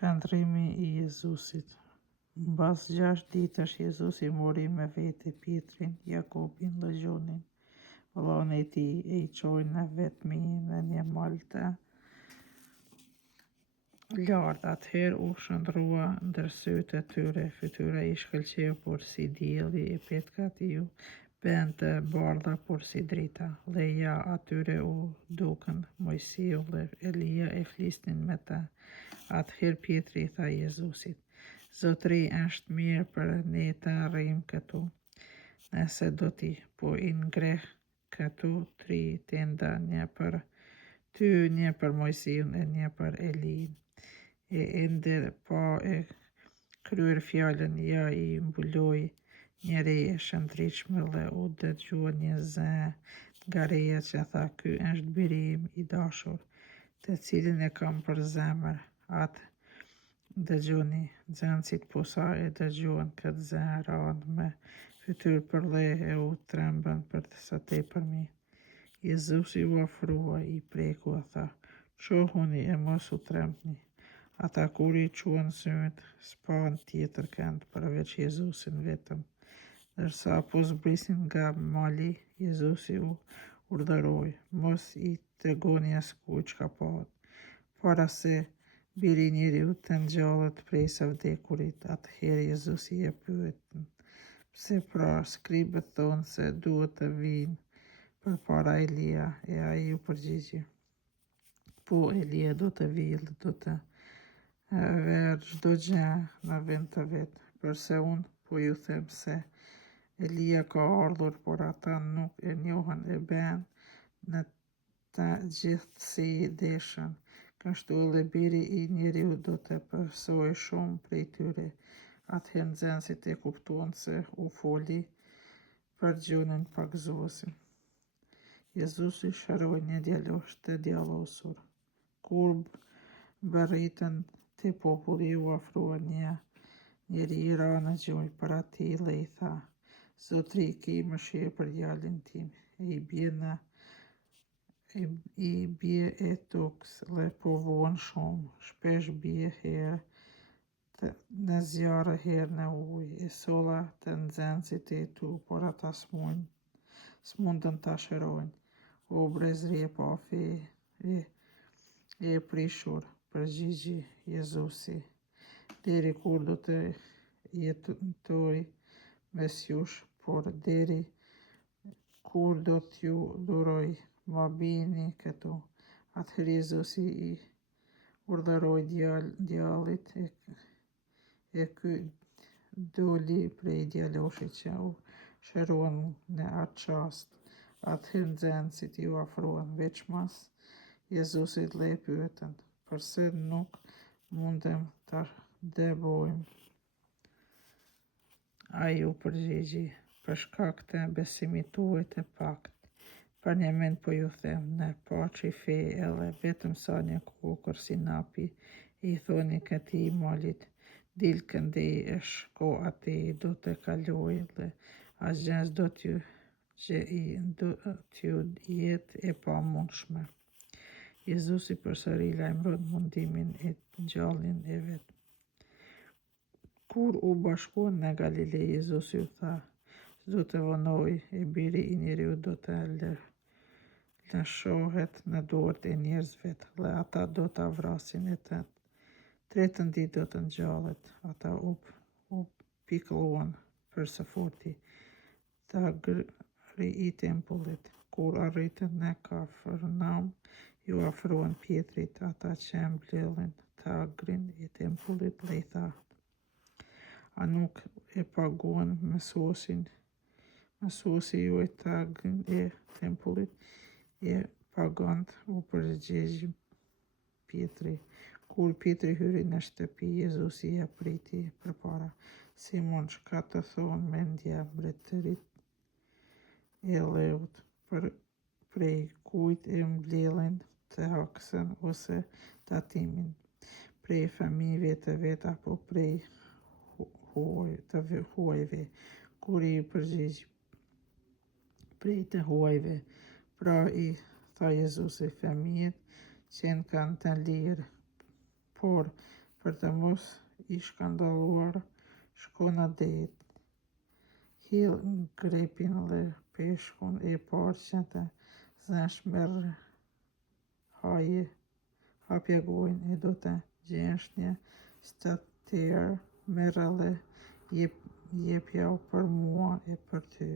Shëndrimi i Jezusit. Mbas 6 ditësh Jezusi mori me vete Pietrin, Jakobin dhe Gjonin, vëllain e tij, e I çoi në vetmi në një mal të lartë. Atëherë u shndrua ndër sytë e tyre, fytyra I shkëlqeu por si dielli e petkat iu bën të bardha por si drita. Leja atyre u dukën Mojsiu dhe Elia e flisnin me të. Atëherë Pietri I tha Jezusit: Zotëri, është mirë për ne të rrim këtu. Nëse do ti, po I ngreh këtu 3 tenda, një për ty, një për Mojsiun e një për Eliin. E ende pa e kryer fjalën, ja I mbuloi një re e shëndritshme dhe u dëgjua një zë nga reja që tha: Ky është biri im I dashur, të cilin e kam për zemër. Atë dëgjoni. Nxënësit posa e dëgjuan këtë zë, ranë me fytyrë përle e u trembën për së tepërmi. Jezusi u ofrua, I preku e tha: Çohuni e mos u trembni. Ata kur I quan syt, s'pan tjetër kënd përveç Jezusin vetëm. Ndërsa po zbrisin nga mali, Jezusi u urdhëroi: Mos I tregoni askujt çka paët, para se biri I njeriut të ngjallet prej së vdekurit. Atëherë Jezusi e pyetën: Pse pra skribët thonë se duhet të vijnë përpara Elia? E ai u përgjigji: Po, Elia do të vijë dhe do të verë çdo gjë në vend të vet. Përse unë po ju them se Elia ka ardhur, por ata nuk e njohën e bën në të gjithësi deshën. Kështu edhe biri I njeriut do të përsojë shumë prej tyre. Atëherë nxënësit e kuptuan se u foli për gjunin pagëzuesin. Jezusi shëroi një djalosh të djallosur. Kur bërritën te populli, u ofrua një njeri I ra në gjunjë për atij dhe I tha: Zotëri, ki mëshirë për djalin tim. I bie e tokës dhe po vuan shumë. Shpesh bie herë në zjarre, herë në ujë. E solla të nxënësit e tu, por ata s'mundën ta shërojnë. O brezëri e pa fe e prishur, përgjigji Jezusi: Deri kur do të jetoj mes jush, por deri kur do t'ju duroj, ma bijini këtu. Atëherë Jezusi I urdhëroi djalit e ky doli prej djaloshit që u shëruan në atë çast. Atëherë nxënësit I ofruan veçmas Jezusit dhe e pyetën: Përse nuk mundem ta dëbojmë? Ai u përgjigji: Për shkak të besimit tuaj të pakët. Për një mend po ju them, në paçi fe edhe vetëm sa një kokër si napi, I thoni këtij malit: Dil këndej e shko atij, do të kaloj dhe asgjë s'do t'ju jetë e pamundshme. Jezusi përsëri lajmëron mundimin e ngjalljen e vet. Kur u bashkuan në Galile, Jezusi u tha: S'do të vonoj, e biri I njeriut do të lëshohet në dorët e njerëzve dhe ata do ta vrasin e të tretën ditë do të ngjallet. Ata u pikëlluan përsëri të agri I tempullit. Kur arritën në Kafarnaum, ju ofruan Pietrit ata që mbledhin të agrin e tempullit dhe I tha: A nuk e paguan mësuesi juaj të agrin e tempullit? E pagant, u përgjigj Pietri. Kur Pietri hyri në shtëpi, Jezusi ja priti përpara: Simon, çka të thonë mendja mbretërit e Eleut? Prej kujt e mbledhin taksën ose tatimin? Prej fëmijëve të vet apo prej të huajve? Kur I përgjigj: Prej të huajve. Pra, I tha Jezusi: Fëmijët qenë kanë të lirë, por për të mos I shkandaluar, shko në det. Hill grepin dhe peshkun e parë që të zënsh merr hapja gojën e do të gjensh një stater, merr dhe jepja për mua e për ty.